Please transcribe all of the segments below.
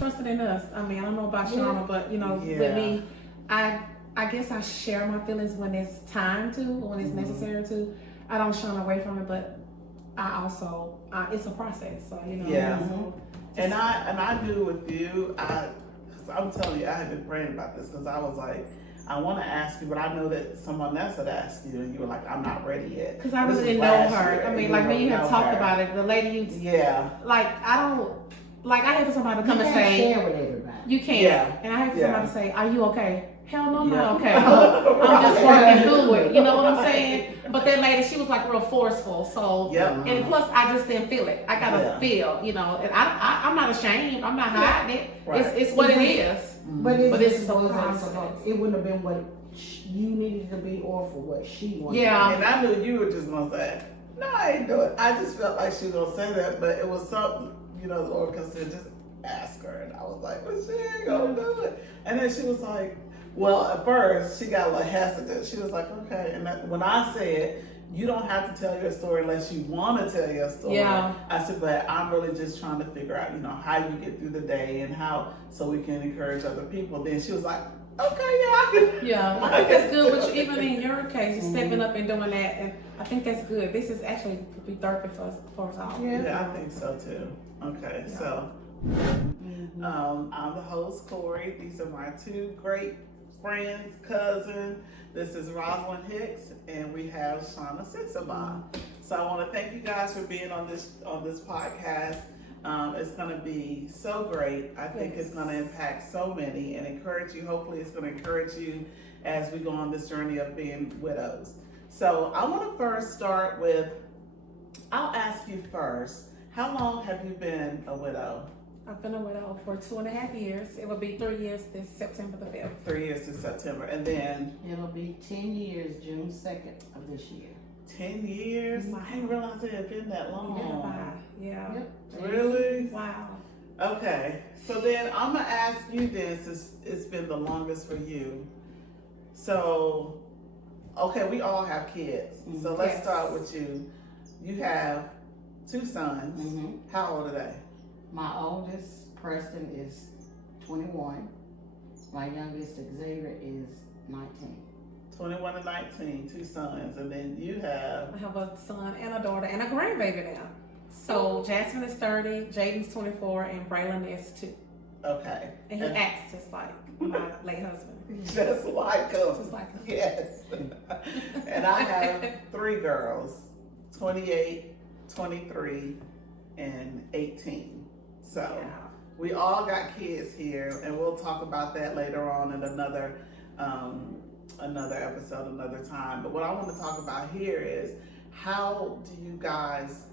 trusted in us. I mean, I don't know about Shauna, but with me, I guess I share my feelings when it's time to, or when it's necessary to. I don't shun away from it, but I also it's a process. So And I do with you. Cause I'm telling you, I have been praying about this because I was like, I want to ask you, but I know that someone else had asked you, and you were like, I'm not ready yet. Because I really didn't know her. I mean, like me and her talked about it. The lady like I had for somebody to come and say, share with everybody. You can't. And I had for somebody to say, are you okay? Hell no, I'm not okay. I'm just working through it. You know what I'm saying? But that lady, she was like real forceful. So, and plus I just didn't feel it. I gotta feel, and I'm not ashamed. I'm not hiding it. Right. It's what it is. But this is the process. It wouldn't have been what you needed to be or for what she wanted. Yeah. And I knew you were just gonna say, no, I ain't do it. I just felt like she was gonna say that, but it was something, the Lord said, just ask her. And I was like, well, she ain't gonna do it. And then she was like, well, at first she got a little hesitant. She was like, okay. And when I said, you don't have to tell your story unless you want to tell your story. Yeah. I said, but I'm really just trying to figure out, how you get through the day and so we can encourage other people. Then she was like, okay, yeah, I think that's good. But even in your case, you're stepping up and doing that, and I think that's good. This is actually could be therapy for us all. Yeah, I think so too. Okay, so I'm the host, Corey. These are my two great friends, cousin. This is Rosalind Hicks, and we have Shauna Sixabon. So I want to thank you guys for being on this podcast. It's going to be so great. I think it's going to impact so many and encourage you. Hopefully it's going to encourage you as we go on this journey of being widows. So I want to first start with, I'll ask you first, how long have you been a widow? I've been a widow for 2.5 years. It will be 3 years this September the 5th. 3 years this September. And then? It'll be 10 years June 2nd of this year. 10 years? I didn't realize it had been that long. Yeah. Yep. Really? Wow. Okay. So then I'm going to ask you this. It's been the longest for you. So, okay, we all have kids. So let's start with you. You have 2 sons. How old are they? My oldest, Preston, is 21. My youngest, Xavier, is 19. 21 and 19, 2 sons. And then you have? I have a son and a daughter and a grandbaby now. So Jasmine is 30, Jaden's 24, and Braylon is 2. Okay. And he acts just like my late husband. Just like him. Just like him. Yes. And I have 3 girls, 28, 23, and 18. So we all got kids here, and we'll talk about that later on in another episode, another time. But what I want to talk about here is, how do you guys,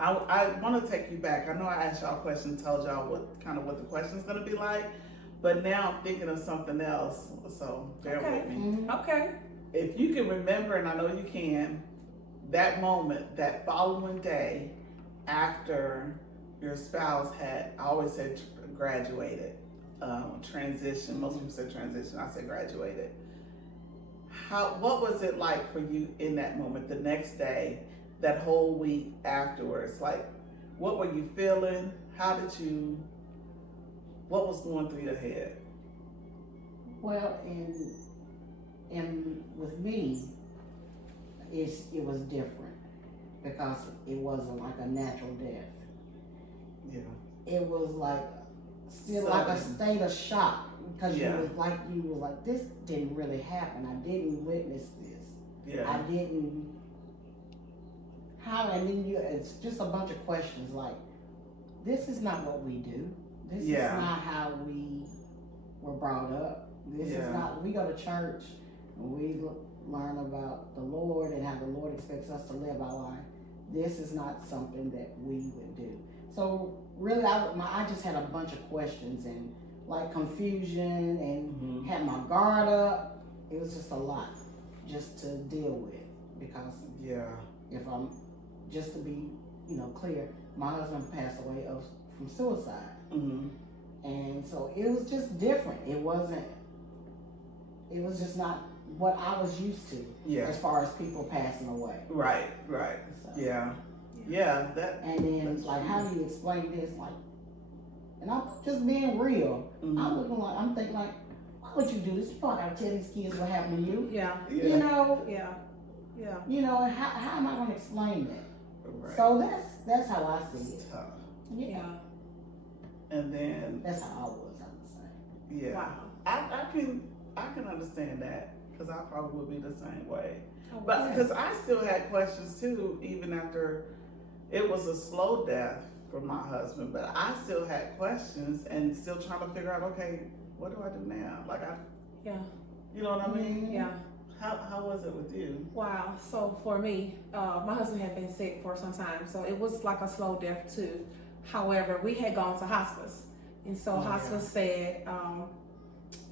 I want to take you back. I know I asked y'all a question, told y'all what the question is going to be like, but now I'm thinking of something else, so bear with me. Okay. If you can remember, and I know you can, that moment, that following day after your spouse had, I always said graduated, transition. Most people say transition. I say graduated. What was it like for you in that moment, the next day, that whole week afterwards? Like, what were you feeling? What was going through your head? Well, and with me, it was different because it wasn't like a natural death. Yeah. It was like still like a state of shock because you was like, this didn't really happen. I didn't witness this. Yeah. I didn't. How? And then it's just a bunch of questions like, this is not what we do. This is not how we were brought up. This is not. We go to church and we learn about the Lord and how the Lord expects us to live our life. This is not something that we would do. So really, I just had a bunch of questions and like confusion and had my guard up. It was just a lot just to deal with because if I'm just to be clear, my husband passed away from suicide, and so it was just different. It was just not what I was used to as far as people passing away. Right. So, that. And then like, how do you explain this? Like, And I'm just being real. I'm thinking like, why would you do this? You probably gotta tell these kids what happened to you. Yeah. You know? Yeah. Yeah. You know, how am I gonna explain that? Right. So that's how I see it. It's tough. Yeah. And then That's how I was, I would say. yeah. Wow. I can understand that because I probably would be the same way. Oh, But wow. because I still had questions too, even after it was a slow death for my husband. But I still had questions and still trying to figure out, okay, what do I do now? Like Yeah. you know what I mean? Yeah. How was it with you? Wow. So for me, my husband had been sick for some time, so it was like a slow death too. However, we had gone to hospice, and so hospice said,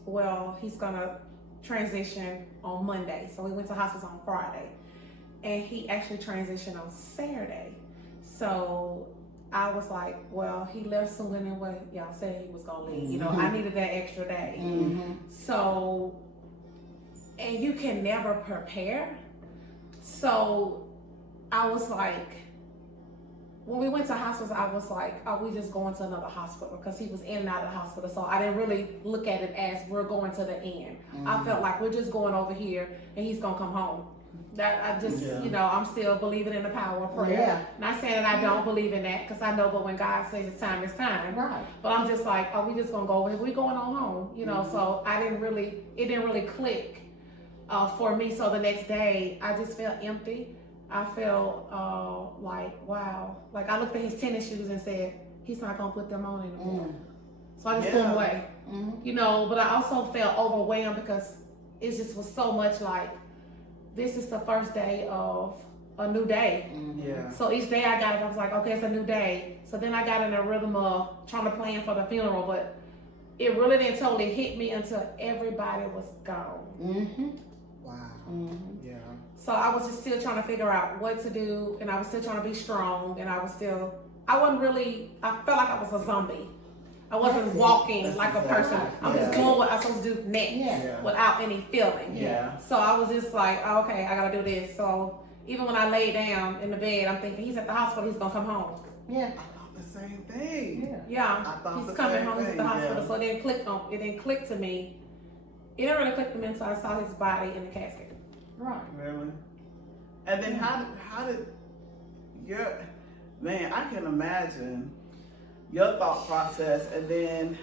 well, he's gonna transition on Monday. So we went to hospice on Friday, and he actually transitioned on Saturday. So I was like, well, he left sooner than what y'all said he was gonna leave. You know, I needed that extra day. So, and you can never prepare. So I was like, when we went to hospital, I was like, are we just going to another hospital? Because he was in and out of the hospital. So I didn't really look at it as we're going to the end. I felt like we're just going over here and he's going to come home. That I just, you know, I'm still believing in the power of prayer. Yeah. Not saying that I don't believe in that, because I know, but when God says it's time, it's time. Right. But I'm just like, are we just going to go over here? We going on home, you know? So it didn't really click for me. So the next day, I just felt empty. I felt like, wow. Like I looked at his tennis shoes and said, he's not gonna put them on anymore. So I just threw them away. You know, but I also felt overwhelmed because it just was so much like, this is the first day of a new day. Yeah. So each day I got up, I was like, okay, it's a new day. So then I got in a rhythm of trying to plan for the funeral, but it really didn't totally hit me until everybody was gone. Wow. Yeah. So I was just still trying to figure out what to do, and I was still trying to be strong, and I felt like I was a zombie. I wasn't walking like a person. I'm just doing what I'm supposed to do next without any feeling. Yeah. So I was just like, oh, okay, I gotta do this. So even when I lay down in the bed, I'm thinking, he's at the hospital, he's gonna come home. Yeah. I thought the same thing. Yeah. I thought He's the coming same home, he's at the thing, hospital. yeah. So it didn't click to me. It didn't really click to me until I saw his body in the casket. Right. Really? And then how did your man? I can imagine your thought process, and then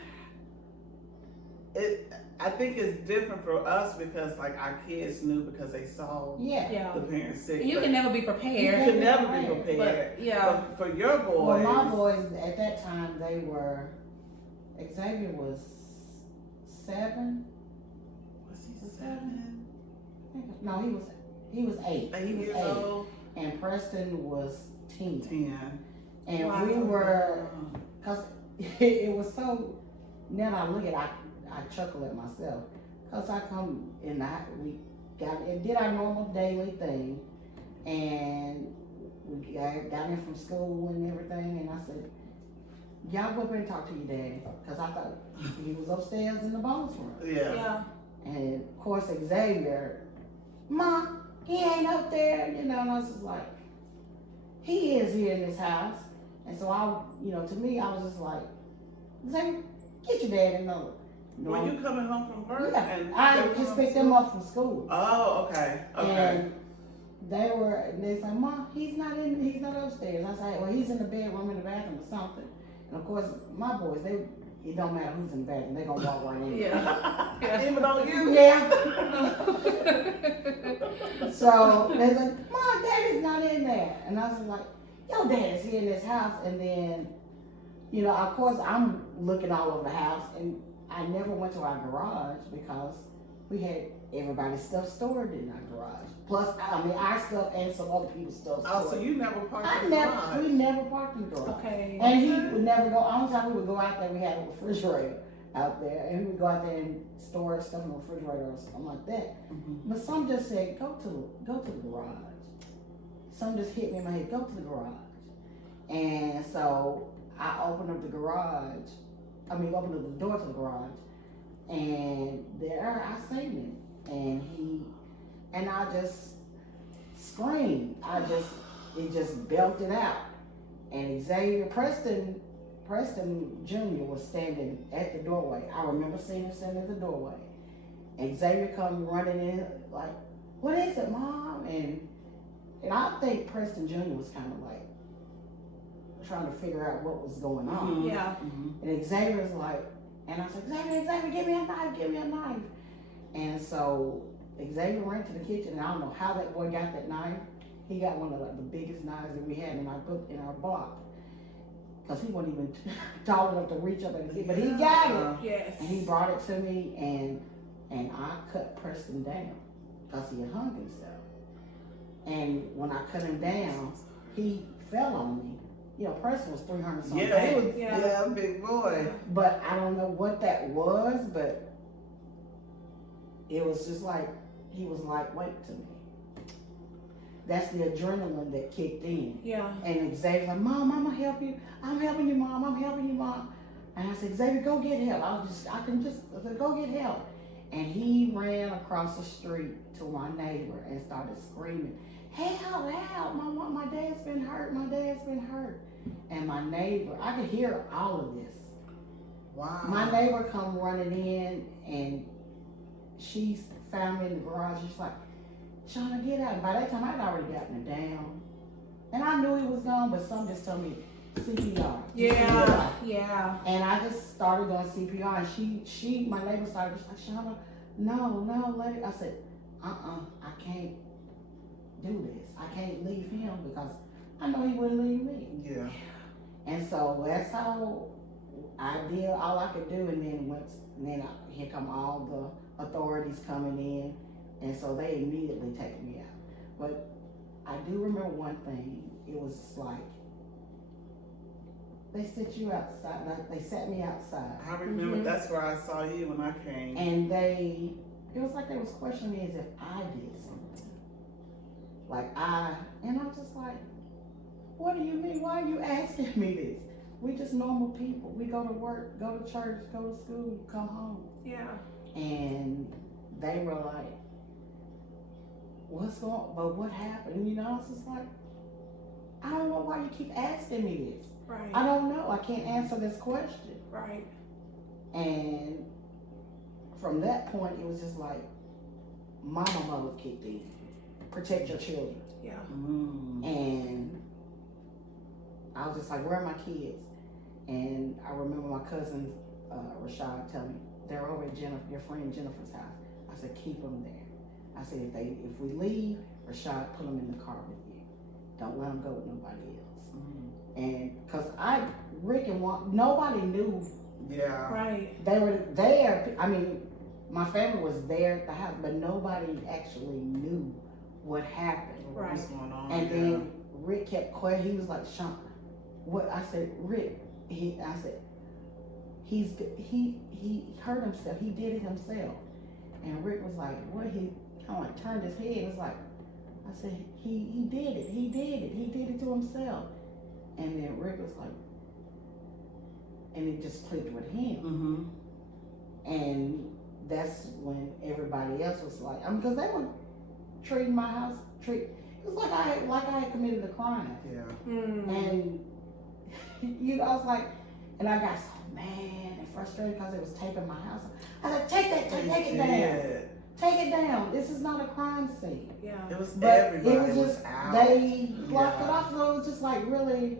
I think it's different for us because like our kids knew because they saw the parents sick. You can never be prepared. You can never be prepared. But, But for your boys, Well, my boys at that time Xavier was 7. Was he 7? No, he was 8. 8 years old. And Preston was 10. 10. And we were, cause it was so. Now I look at I chuckle at myself, cause I come in we did our normal daily thing, and we got in from school and everything, and I said, y'all go up and talk to your daddy, cause I thought he was upstairs in the boss room. Yeah. And of course Xavier, Ma, he ain't up there, you know, and I was just like, he is here in this house. And so to me, I was just like, Xavier, get your dad in over. Were you coming home from work? Yeah, And I just picked them up from school. Oh, okay. And they said, Ma, he's not upstairs. I said, well, he's in the bedroom, in the bathroom or something. And of course, my boys, it don't matter who's in the bathroom, they're gonna walk right in. Yeah. Even on you? Yeah. So they said, Ma, Daddy's not in there. And I was like, yo, Daddy's here in this house. And then, of course, I'm looking all over the house, and I never went to our garage because we had everybody's stuff stored in our garage. Plus, our stuff and some other people's stuff stored. Oh, so you never parked in the garage? We never parked in the garage. Okay. And he would never go. Only time we would go out there, we had a refrigerator out there, and we would go out there and store stuff in the refrigerator or something like that. Mm-hmm. But some just said, go to the garage. Some just hit me in my head, go to the garage. And so I opened up the opened up the door to the garage, and there I seen him, and I just screamed. It just belted out. And Xavier Preston Preston Jr. was standing at the doorway. I remember seeing him standing at the doorway. And Xavier come running in like, what is it, Mom? And I think Preston Jr. was kind of like trying to figure out what was going on. Mm-hmm. Yeah. Mm-hmm. And Xavier's like, and I was like, Xavier, give me a knife. And so Xavier ran to the kitchen, and I don't know how that boy got that knife. He got one of the biggest knives that we had in our block. Because he wasn't even tall enough to reach up and get, but he got it. Yes. And he brought it to me, and I cut Preston down because he had hung himself. And when I cut him down, he fell on me. You know, Preston was 300 something pounds. Yeah, big boy. But I don't know what that was, but it was just like, he was lightweight to me. That's the adrenaline that kicked in. Yeah. And Xavier's like, Mom, I'm gonna help you. I'm helping you, Mom. I'm helping you, Mom. And I said, Xavier, go get help. I said, go get help. And he ran across the street to my neighbor and started screaming, help, my dad's been hurt. And my neighbor, I could hear all of this. Wow. My neighbor come running in, and she found me in the garage. She's like, Shauna, get out. And by that time, I'd already gotten her down. And I knew he was gone, but some just told me CPR. Yeah. And I just started doing CPR, and she, my neighbor started just like, Shauna, no, let it. I said, I can't do this. I can't leave him because I know he wouldn't leave me. Yeah. And so that's how I did all I could do, and then here come all the authorities coming in, and so they immediately take me out. But I do remember one thing. It was like they set you outside. Like they sat me outside. I remember that's where I saw you when I came. And it was like they was questioning me as if I did something. And I'm just like, what do you mean? Why are you asking me this? We just normal people. We go to work, go to church, go to school, come home. Yeah. And they were like, what happened? You know, I was just like, I don't know why you keep asking me this. Right. I don't know. I can't answer this question. Right. And from that point, it was just like, mama mode kicked in. Protect your children. Yeah. And I was just like, where are my kids? And I remember my cousin, Rashad, telling me, they're over at your friend Jennifer's house. I said, keep them there. I said, if we leave, Rashad, put them in the car with you. Don't let them go with nobody else. And because Rick and Juan, nobody knew. Yeah. Right. They were there. I mean, my family was there at the house, but nobody actually knew what happened. What was going on? And then Rick kept quiet. He was like, Sean, what? I said, Rick. He hurt himself. He did it himself. And Rick was like, what? He kind of like turned his head. It was like, I said, he did it. He did it to himself. And then Rick was like, and it just clicked with him. And that's when everybody else was like, because they were treating my house, it was like I had committed a crime. Yeah. And you know, I was like, and I got so mad and frustrated because it was taping my house. I said, take it down. Take it down. This is not a crime scene. Yeah. It was but everybody it was just out. they blocked it off, so it was just like really.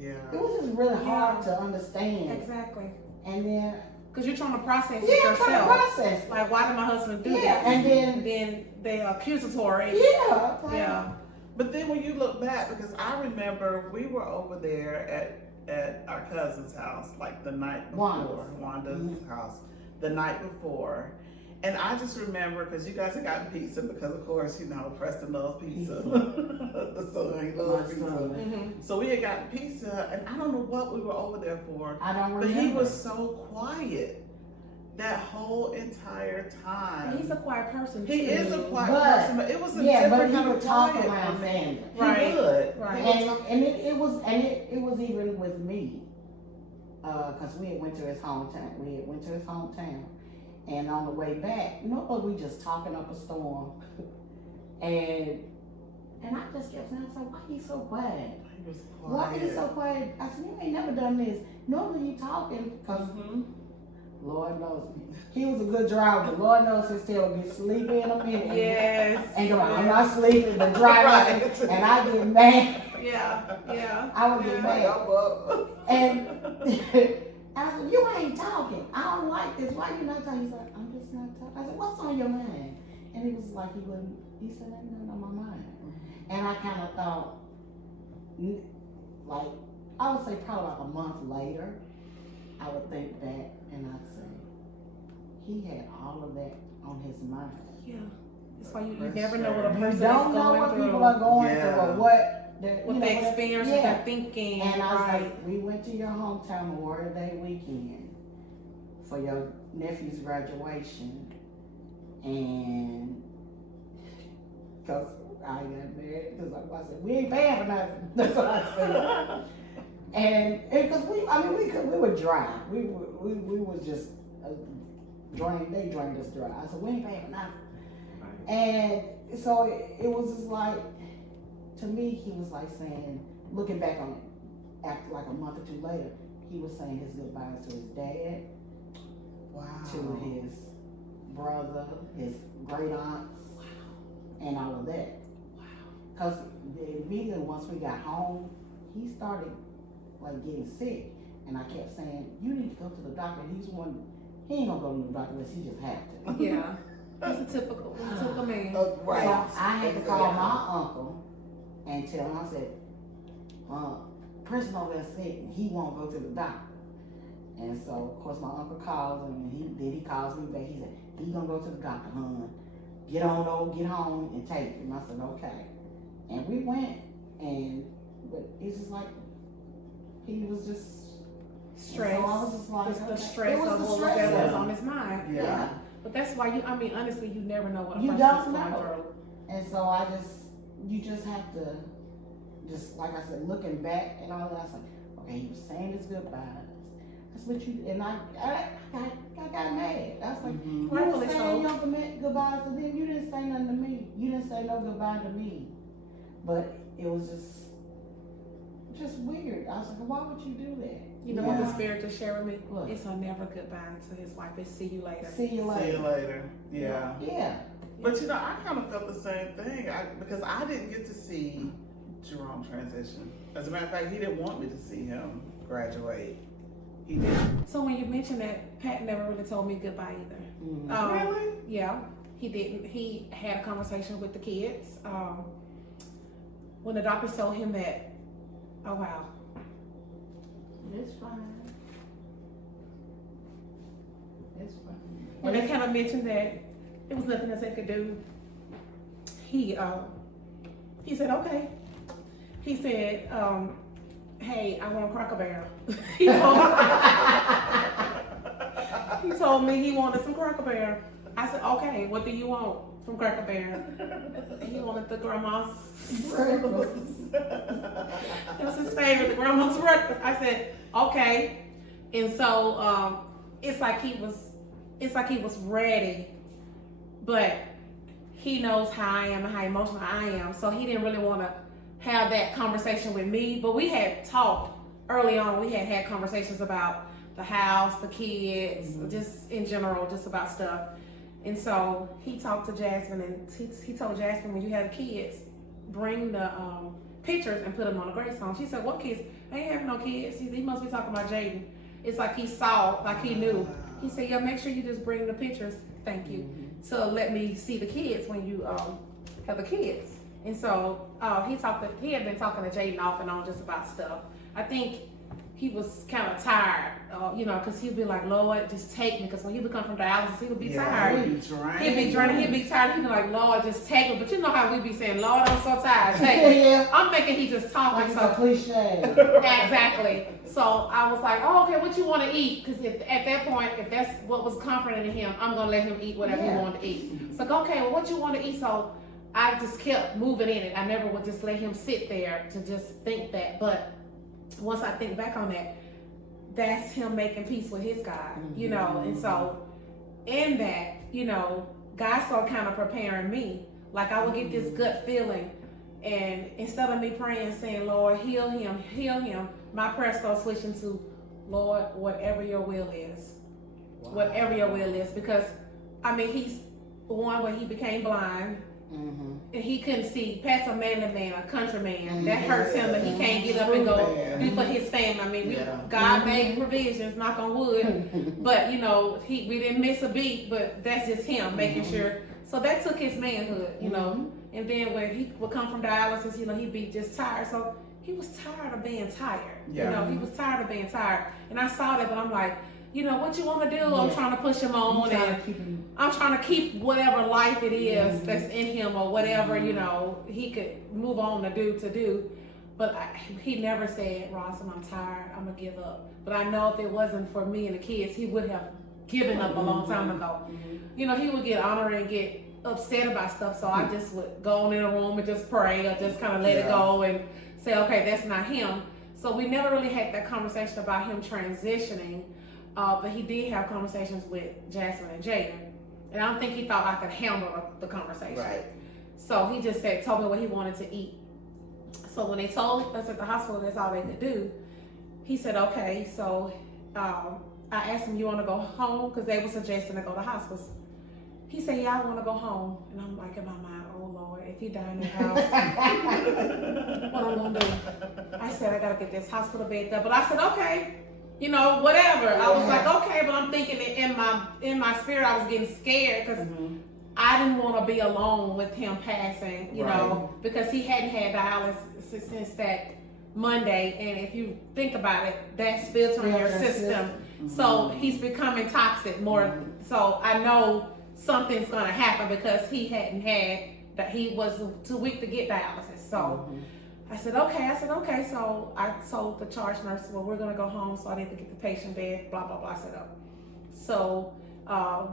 Yeah. It was just really hard to understand. Exactly. And then. Because you're trying to process it Yeah, yourself. I'm trying to process. Like, why did my husband do Yeah, that? and then they accusatory. Yeah. Yeah. But then when you look back, because I remember we were over there at our cousin's house, like the night before, Wanda's house, the night before. And I just remember, because you guys had gotten pizza, because of course, you know, Preston loves pizza. The son, he loves pizza. So we had gotten pizza, and I don't know what we were over there for. I don't remember. But he was so quiet that whole entire time. He's a quiet person too. He is a quiet person, but it was a different but he kind would of talk quiet around for me. family. Right. He would. Right. And it was even with me, because we had went to his hometown. And on the way back, we just talking up a storm, and I just kept saying, so why you so quiet? He was Why quiet. you so quiet? I said, you ain't never done this. Normally you talking, because Lord knows me. He was a good driver, but Lord knows his tail would get sleepy in a minute. Yes. And go, I'm not sleeping, but driving, Right. and I get mad. Yeah. I would get mad. I'm up. And I said, you ain't talking. I don't like this. Why you not talking? He said, I'm just not talking. I said, what's on your mind? And he was like, he said, ain't nothing on my mind. And I kind of thought, like, I would say probably like a month later, I would think back and I'd say, he had all of that on his mind. Yeah. That's why you never know what a person You is don't know going what through. people are going through or what they experience, what they're thinking. And I was like, we went to your hometown Memorial Day weekend for your nephew's graduation, and because I got mad, because I said, we ain't paying for nothing. That's what I said. And because we would drive. We was just they drained us dry. I said, we ain't paying for nothing. Right. And so it was just like, to me, he was like saying, looking back on it, after like a month or two later, he was saying his goodbyes to his dad, to his brother, his great aunts, and all of that. Because immediately once we got home, he started like getting sick, and I kept saying, you need to go to the doctor. And he ain't gonna go to the doctor unless he just have to. Yeah, he's a typical man. Right. So I had to call my uncle and tell him, I said, person over there sick and he won't go to the doctor. And so of course my uncle calls him, and he calls me back. He said, he gonna go to the doctor, hon. Get home and take him. I said, okay. And we went, but it's just like, he was just stress. So I was just like, the stress of what was on his mind. Yeah. But that's why honestly, you never know what a you person don't is going know. through. And so you just have to, just like I said, looking back and all that, I was like, okay, he was saying his goodbyes. That's what and I got mad. I was like, you were saying your goodbyes to them. You didn't say nothing to me. You didn't say no goodbye to me. But it was just weird. I was like, why would you do that? You know what the spirit just shared with me? What? It's a never goodbye to his wife. It's see you later. See you later. See you later. Yeah. Yeah. But I kind of felt the same thing because I didn't get to see Jerome transition. As a matter of fact, he didn't want me to see him graduate. He didn't. So when you mentioned that, Pat never really told me goodbye either. Mm-hmm. Really? Yeah, he didn't. He had a conversation with the kids. When the doctor told him that, oh wow. It's fine. It's fine. And they kind of mentioned that there was nothing else they could do. He said, okay. He said, hey, I want a Cracker Barrel. He told me he wanted some Cracker Barrel. I said, okay, what do you want from Cracker Barrel? He wanted the grandma's breakfast. It was his favorite, the grandma's breakfast. I said, okay. And so it's like he was ready, but he knows how I am and how emotional I am. So he didn't really want to have that conversation with me. But we had talked early on. We had conversations about the house, the kids, just in general, just about stuff. And so he talked to Jasmine, and he told Jasmine, when you have the kids, bring the pictures and put them on the gravestone. She said, what kids? I ain't having no kids. He must be talking about Jaden. It's like he saw, like he knew. He said, yeah, make sure you just bring the pictures, thank you, to let me see the kids when you have the kids. And so he had been talking to Jaden off and on just about stuff. I think he was kind of tired, because he'd be like, Lord, just take me. Because when he would come from dialysis, he would be tired. He'd be drained. He'd be tired. He'd be like, Lord, just take me. But you know how we be saying, Lord, I'm so tired. Take me. Yeah. I'm thinking he just talking. Like so cliche. Exactly. So I was like, oh, okay, what you want to eat? Because at that point, if that's what was comforting to him, I'm going to let him eat whatever he wanted to eat. It's like, okay, well, what you want to eat? So I just kept moving in it. I never would just let him sit there to just think that. But once I think back on that, that's him making peace with his God, and so in that, God started kind of preparing me. Like I would get this gut feeling, And instead of me praying, saying, Lord, heal him, my prayer started switching to, Lord, whatever your will is. Wow. Whatever your will is. Because, I mean, he's one where he became blind. Mm-hmm. And he couldn't see past a manly man, a country man. Mm-hmm. That hurts him, but he can't get up and go do for his family. I mean, God made provisions, knock on wood. But, you know, we didn't miss a beat, but that's just him making sure. So that took his manhood, you know. And then when he would come from dialysis, you know, he'd be just tired. So he was tired of being tired. Yeah. You know, he was tired of being tired. And I saw that, but I'm like, you know, what you want to do? Yeah. I'm trying to push him on, and I'm trying to keep whatever life it is that's in him, or whatever, you know, he could move on to do. But he never said, Rawson, I'm tired, I'm going to give up. But I know if it wasn't for me and the kids, he would have given up a long time ago. You know, he would get honored and get upset about stuff, so I just would go on in a room and just pray, or just kind of let it go and say, okay, that's not him. So we never really had that conversation about him transitioning. But he did have conversations with Jasmine and Jaden, and I don't think he thought I could handle the conversation. Right. So he just told me what he wanted to eat. So when they told us at the hospital that's all they could do, he said, okay. So I asked him, you want to go home? Because they were suggesting to go to hospice. He said, yeah, I want to go home. And I'm like in my mind, oh Lord, if he die in the house, what I'm going to do? I said, I got to get this hospital bed there. But I said, okay. You know, whatever. I was like, okay, but I'm thinking in my spirit, I was getting scared because I didn't want to be alone with him passing, you know, because he hadn't had dialysis since that Monday. And if you think about it, that's filtering your system. So he's becoming toxic more. So I know something's going to happen because he hadn't had that. He was too weak to get dialysis. So I said, okay. So I told the charge nurse, well, we're going to go home, so I need to get the patient bed, blah, blah, blah. I said, oh. So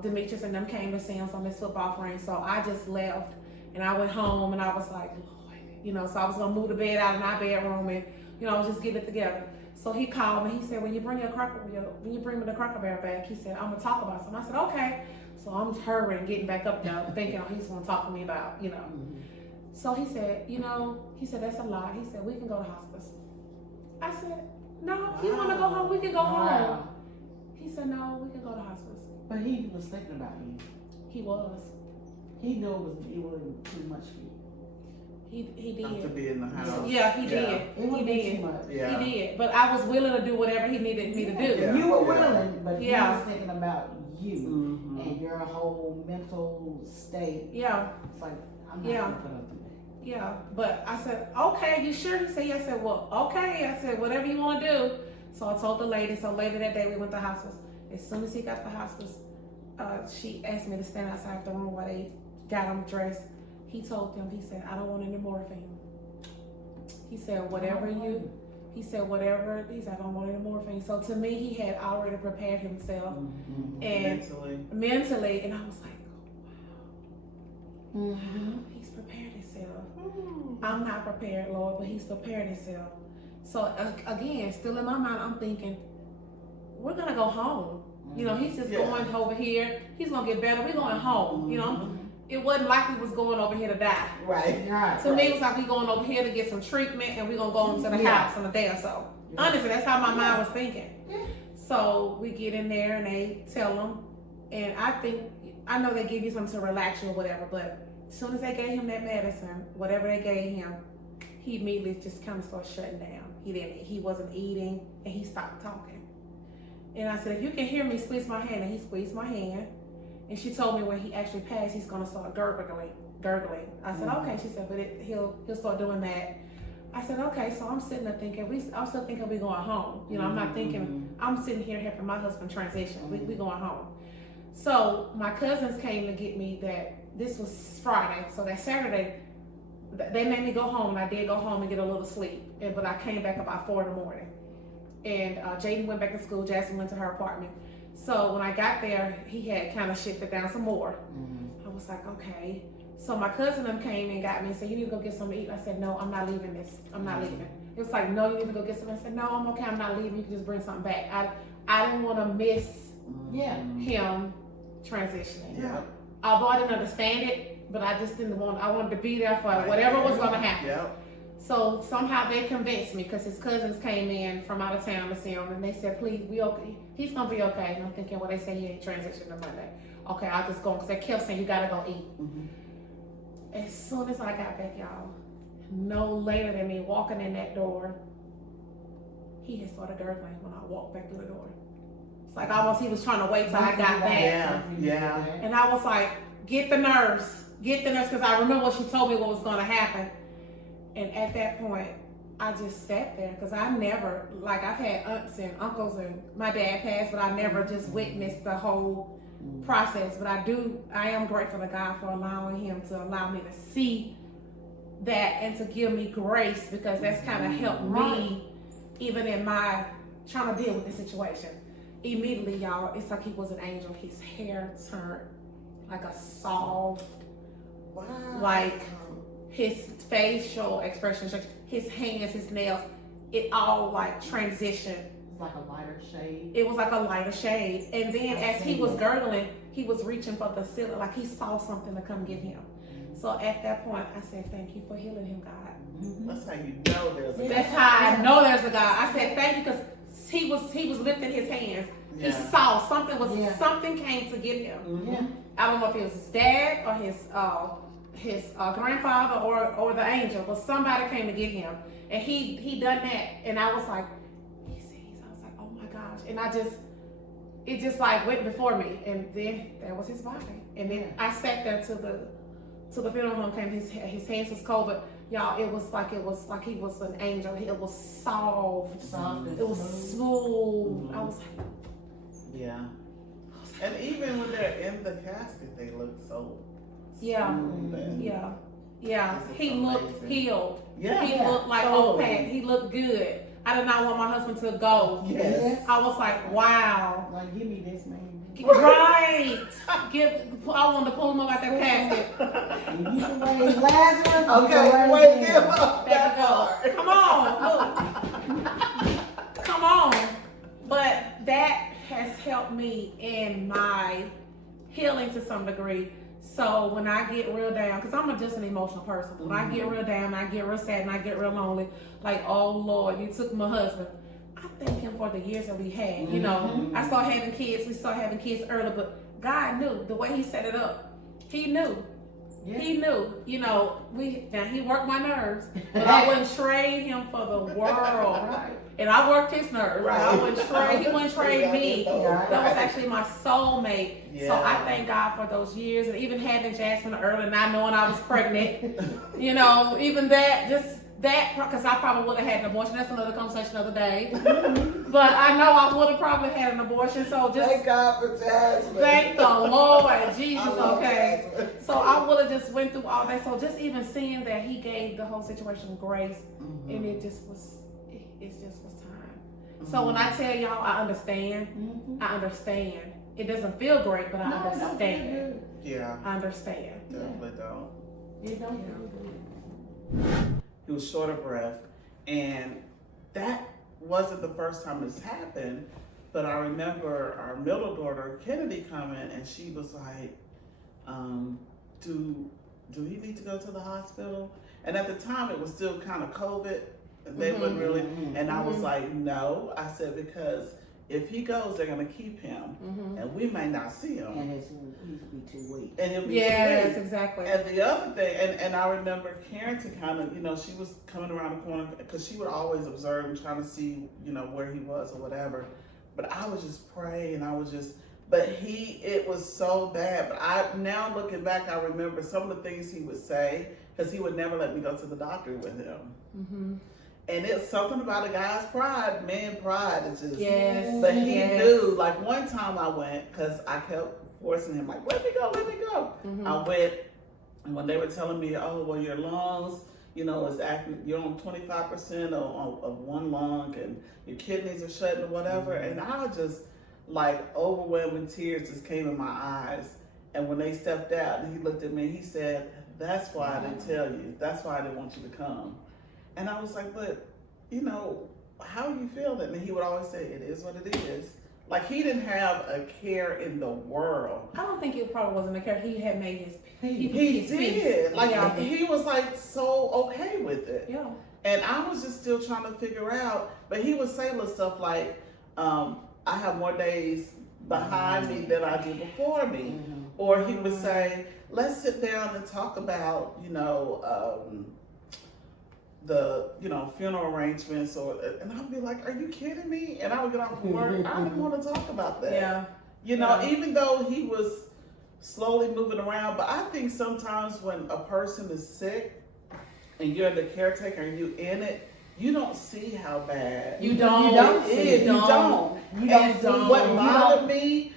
Demetrius and them came to see us on this football frame. So I just left, and I went home, and I was like, Lord, you know, so I was going to move the bed out of my bedroom, and, you know, I was just getting it together. So he called me. He said, when you bring me the Cracker Barrel back, he said, I'm going to talk about something. I said, okay. So I'm hurrying, getting back up there, thinking, oh, he's going to talk to me about, you know. So he said, that's a lot. He said, we can go to hospice. I said, no, if you want to go home, we can go home. He said, no, we can go to hospice. But he was thinking about you. He was. He knew it wasn't too much for you. He did. Not to be in the house. Yeah, he did. It wasn't too much. Yeah. He did. But I was willing to do whatever he needed me to do. Yeah. You were willing, but he was thinking about you and your whole mental state. Yeah. It's like, I'm not going to put up with that. Yeah, but I said, okay, you sure? He said, yeah. I said, well, okay. I said, whatever you want to do. So I told the lady. So later that day, we went to hospice. As soon as he got to hospice, she asked me to stand outside the room while they got him dressed. He told them, he said, I don't want any morphine. He said, whatever, I don't want any morphine. So to me, he had already prepared himself. And mentally, and I was like, wow. He's prepared himself. I'm not prepared, Lord, but he's prepared himself. So again, still in my mind, I'm thinking, we're going to go home. You know, he's just going over here. He's going to get better. We're going home, you know. It wasn't like we was going over here to die. Right. To me, it was like we going over here to get some treatment, and we're going to go into the house in a day or so. Honestly, that's how my mind was thinking. So we get in there, and they tell them, and I know they give you something to relax you or whatever, but as soon as they gave him that medicine, whatever they gave him, he immediately just kind of started shutting down. He wasn't eating, and he stopped talking. And I said, if you can hear me squeeze my hand, and he squeezed my hand. And she told me when he actually passed, he's gonna start gurgling. I said, okay. She said, but he'll start doing that. I said, okay. So I'm sitting there thinking, I'm still thinking we going home. You know, I'm not thinking, I'm sitting here helping my husband transition. We going home. So my cousins came to get me this was Friday. So that Saturday, they made me go home, and I did go home and get a little sleep. But I came back about 4 a.m. And Jaden went back to school. Jasmine went to her apartment. So when I got there, he had kind of shifted down some more. I was like, okay. So my cousin them came and got me and said, you need to go get something to eat. I said, no, I'm not leaving this. I'm not leaving. It was like, no, you need to go get something. I said, no, I'm okay. I'm not leaving. You can just bring something back. I didn't want to miss him transitioning. Although I didn't understand it, but I just didn't want. I wanted to be there for whatever was going to happen. Yep. So somehow they convinced me because his cousins came in from out of town to see him, and they said, "Please, we okay. He's gonna be okay." And I'm thinking, well, they say he ain't transitioned to Monday. Okay, I'll just go because they kept saying you gotta go eat. As soon as I got back, y'all, no later than me walking in that door, he had started gurgling when I walked back through the door. It's like almost he was trying to wait till I got back. Yeah. And I was like, get the nurse, because I remember she told me what was gonna happen. And at that point, I just sat there because I never, like I've had aunts and uncles and my dad passed, but I never just witnessed the whole process. But I am grateful to God for allowing him to allow me to see that and to give me grace, because that's kind of helped me even in my trying to deal with the situation. Immediately, y'all, it's like he was an angel. His hair turned like a soft, like his facial expression, his hands, his nails, it all like transitioned. Like a lighter shade. It was like a lighter shade. And then as he was gurgling, he was reaching for the ceiling, like he saw something to come get him. So at that point, I said, thank you for healing him, God. That's how you know there's a God. That's how I know there's a God. I said, thank you, because he was lifting his hands. He saw something something came to get him. I don't know if it was his dad or his grandfather or the angel, but somebody came to get him, and he done that, and I was like, he sees. I was like, oh my gosh, and it just like went before me, and then there was his body, and then I sat there till the funeral home came. His hands was cold, but y'all, it was like he was an angel. It was soft, it was smooth. I was like, yeah. And even when they're in the casket, they look so. Yeah. He looked healed. Yeah. He looked like okay. He looked good. I did not want my husband to go. Yes. I was like, wow. Like, give me this, man. Right. I wanted to pull him up out that casket. You can raise Lazarus. Okay, wait him up. There we go. Come on. Look. Come on. But that has helped me in my healing to some degree. So when I get real down, because I'm just an emotional person, when I get real down, I get real sad, and I get real lonely, like, oh Lord, you took my husband. I thank him for the years that we had. You know, I started having kids, we started having kids early, but God knew the way he set it up. He knew. Yeah. He knew, you know, he worked my nerves, but I wouldn't trade him for the world. Right. And I worked his nerves. Right. He wouldn't trade me. That was actually my soulmate. Yeah. So I thank God for those years, and even having Jasmine early, not knowing I was pregnant, you know, even that, because I probably would have had an abortion. That's another conversation another day. But I know I would have probably had an abortion. So just thank God for Jasmine. Thank the Lord Jesus. Okay. Jasmine. So I would have just went through all that. So just even seeing that he gave the whole situation grace, and it just was time. So when I tell y'all I understand, I understand. It doesn't feel great, but I understand. Yeah. I understand. Definitely don't. It don't feel good. He was short of breath, and that wasn't the first time this happened, but I remember our middle daughter, Kennedy, coming, and she was like, do he need to go to the hospital? And at the time, it was still kind of COVID. They wouldn't really, and I was like, no. I said, because if he goes, they're going to keep him, and we may not see him. And he'll be too weak. And he'll be too weak. Yes, exactly. And the other thing, and I remember Carrington kind of, you know, she was coming around the corner, because she would always observe and trying to see, you know, where he was or whatever. But I would just pray, and it was so bad. But now looking back, I remember some of the things he would say, because he would never let me go to the doctor with him. And it's something about a guy's pride. Man, pride is just. Yes. But he knew. Like one time I went, because I kept forcing him, like, let me go. I went, and when they were telling me, oh, well, your lungs, you know, is acting, you're on 25% of one lung, and your kidneys are shutting or whatever. And I just, like, overwhelming tears just came in my eyes. And when they stepped out, and he looked at me, he said, that's why I didn't tell you. That's why I didn't want you to come. And I was like, but, you know, how you feel that? And he would always say, it is what it is. Like, he didn't have a care in the world. I don't think it probably wasn't a care. He had made his He did. Like, yeah. he was like so okay with it. Yeah. And I was just still trying to figure out, but he would say little stuff like, I have more days behind me than I do before me. Or he would say, let's sit down and talk about, the funeral arrangements, and I'd be like, are you kidding me? And I would get off from work. I didn't want to talk about that. Yeah. Even though he was slowly moving around, but I think sometimes when a person is sick and you're the caretaker and you in it, you don't see how bad you don't.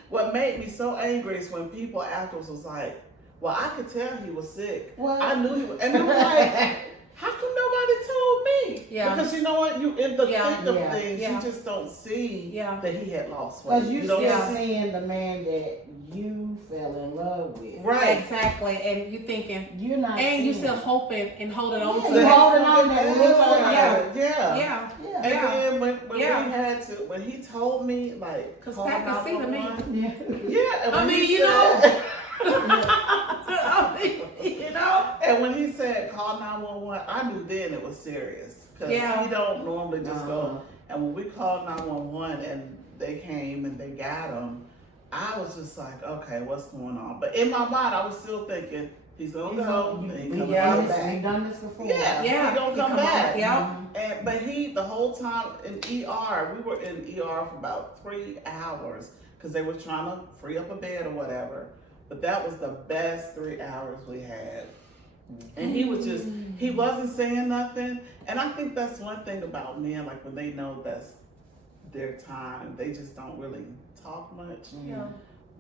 What made me so angry is when people afterwards was like, well, I could tell he was sick. What? I knew he was, and I'm like, how come nobody told me? Yeah. Because you know what? You in the thick of things, Yeah. you just don't see that he had lost weight. Because you don't still seeing the man that you fell in love with. Right. Exactly. And you thinking, you're not, and you still hoping and holding on to you're that. holding on to that. Yeah. And then when we had to, when he told me, like, because Pat can see the man. Yeah. I mean, you know. And when he said call 911, I knew then it was serious. Because he don't normally just go. And when we called 911 and they came and they got him, I was just like, okay, what's going on? But in my mind, I was still thinking, he's going to go. We've done this before. Yeah, he's going to come back. Yeah. But the whole time in ER, we were in ER for about 3 hours because they were trying to free up a bed or whatever. But that was the best 3 hours we had. And he wasn't saying nothing. And I think that's one thing about men, like when they know that's their time, they just don't really talk much. Yeah.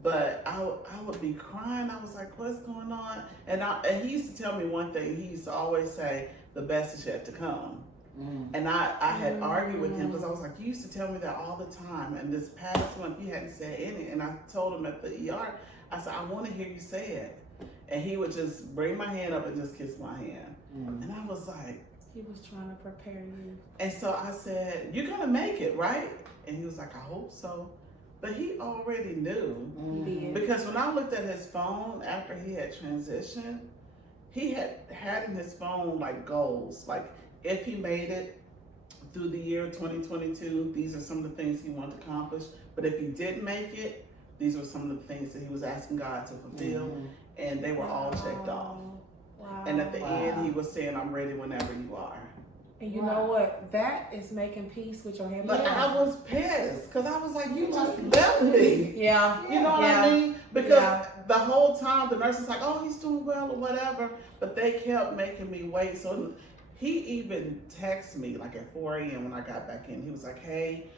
But I would be crying. I was like, what's going on? And he used to tell me one thing. He used to always say, the best is yet to come. And I had argued with him because I was like, you used to tell me that all the time. And this past month, he hadn't said anything. And I told him at the ER, I said, I want to hear you say it. And he would just bring my hand up and just kiss my hand. And I was like, he was trying to prepare you. And so I said, you're going to make it, right? And he was like, I hope so. But he already knew. Because when I looked at his phone after he had transitioned, he had in his phone like goals. Like if he made it through the year 2022, these are some of the things he wanted to accomplish. But if he didn't make it, these were some of the things that he was asking God to fulfill. And they were all checked off. Wow. And at the end, he was saying, I'm ready whenever you are. And you know what? That is making peace with your heavenly But Father. I was pissed because I was like, you just left me. Yeah. You know what I mean? Because the whole time the nurse was like, oh, he's doing well or whatever. But they kept making me wait. So he even texted me like at 4 a.m. when I got back in. He was like, hey,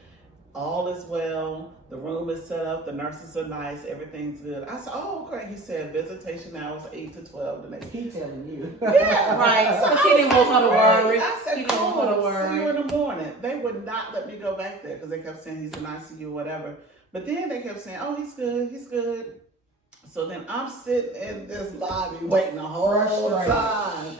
all is well. The room is set up. The nurses are nice. Everything's good. I said, oh, okay. He said visitation hours 8 to 12 the next day. He telling you. Yeah. Right. So he didn't want her to worry. I said, he didn't want her to worry. See you in the morning. They would not let me go back there because they kept saying he's in ICU or whatever. But then they kept saying, oh, he's good. He's good. So then I'm sitting in this lobby waiting the whole time.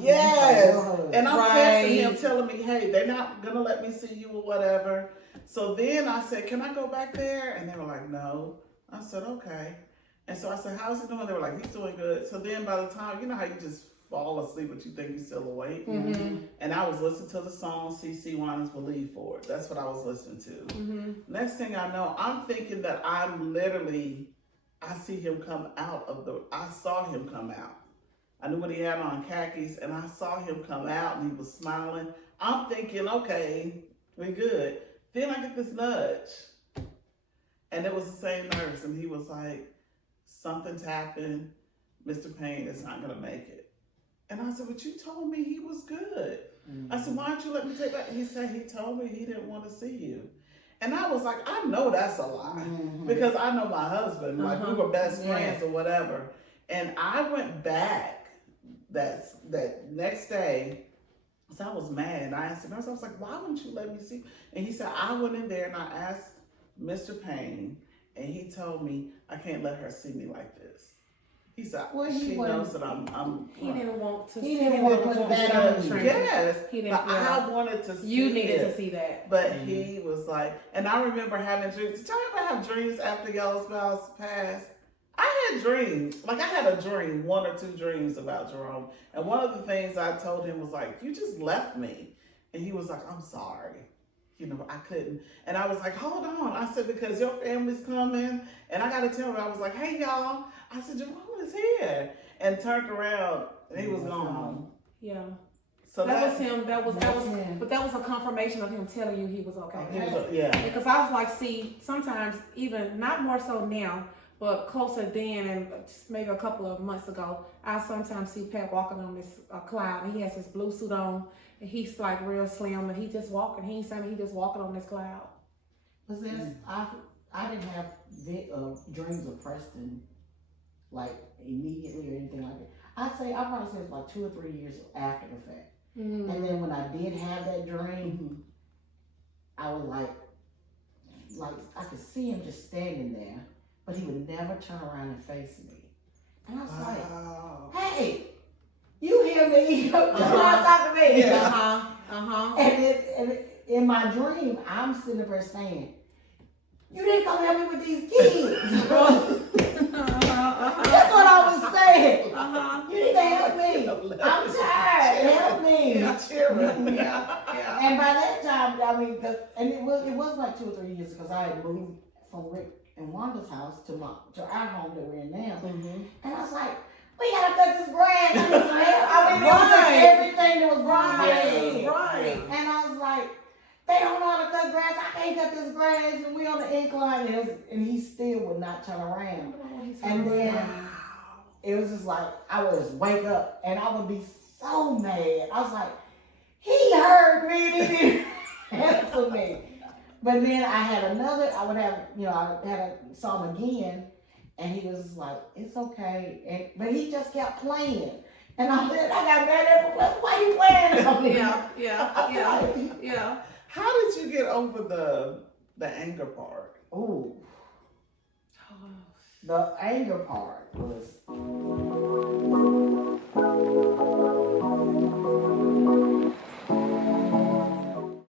Yes. And I'm texting him telling me, hey, they're not going to let me see you or whatever. So then I said, can I go back there? And they were like, no. I said, okay. And so I said, how's he doing? They were like, he's doing good. So then by the time, you know how you just fall asleep but you think you're still awake? And I was listening to the song CC Winans Believe For It. That's what I was listening to. Next thing I know, I'm thinking that I see him come out I saw him come out. I knew what he had on, khakis, and I saw him come out and he was smiling. I'm thinking, okay, we good. Then I get this nudge. And it was the same nurse, and he was like, something's happened. Mr. Payne is not gonna make it. And I said, but you told me he was good. I said, why don't you let me take that? He said, he told me he didn't want to see you. And I was like, I know that's a lie because I know my husband, like we were best friends or whatever. And I went back that next day. So I was mad. And I asked the nurse, I was like, why wouldn't you let me see? And he said, I went in there and I asked Mr. Payne, and he told me, I can't let her see me like this. He said, she knows that I'm he didn't want to He didn't want to put that on you. Yes. He didn't, but I wanted to see you needed it. to see that. But he was like, and I remember having dreams. Did y'all ever have dreams after y'all's spouse passed? I had dreams. Like I had a dream, 1 or 2 dreams about Jerome. And one of the things I told him was like, you just left me. And he was like, I'm sorry. You know, I couldn't. And I was like, hold on. I said, because your family's coming. And I got to tell him, I was like, hey, y'all. I said, Jerome is here. And turned around and he was gone. Yeah. So that was him. That was him. But that was a confirmation of him telling you he was okay. Yeah. Because I was like, see, sometimes even, not more so now, but closer then, and just maybe a couple of months ago, I sometimes see Pat walking on this cloud, and he has his blue suit on, and he's like real slim, and he just walking. He ain't saying he just walking on this cloud. But I didn't have dreams of Preston like immediately or anything like that. I'd say I probably say it's like 2 or 3 years after the fact. Mm-hmm. And then when I did have that dream, I was like I could see him just standing there, but he would never turn around and face me. And I was like, hey, you hear me? You're not talking to me. Yeah. And in my dream, I'm sitting there saying, you didn't come help me with these kids. That's what I was saying. You need to help me. I'm tired. Help me. Yeah. And by that time, I mean, it was like 2 or 3 years because I had moved from Rick and Wanda's house to our home that we're in now. Mm-hmm. And I was like, we gotta cut this grass. I mean, it was just everything that was wrong. Right. And I was like, they don't know how to cut grass. I can't cut this grass. And we on the incline. And he still would not turn around. And then it was just like, I would just wake up and I would be so mad. I was like, he heard me and he didn't answer me. But then I saw him again. And he was like, it's okay. But he just kept playing. And I got mad at him. Why are you playing on me? Yeah. How did you get over the anger part? Ooh. The anger part was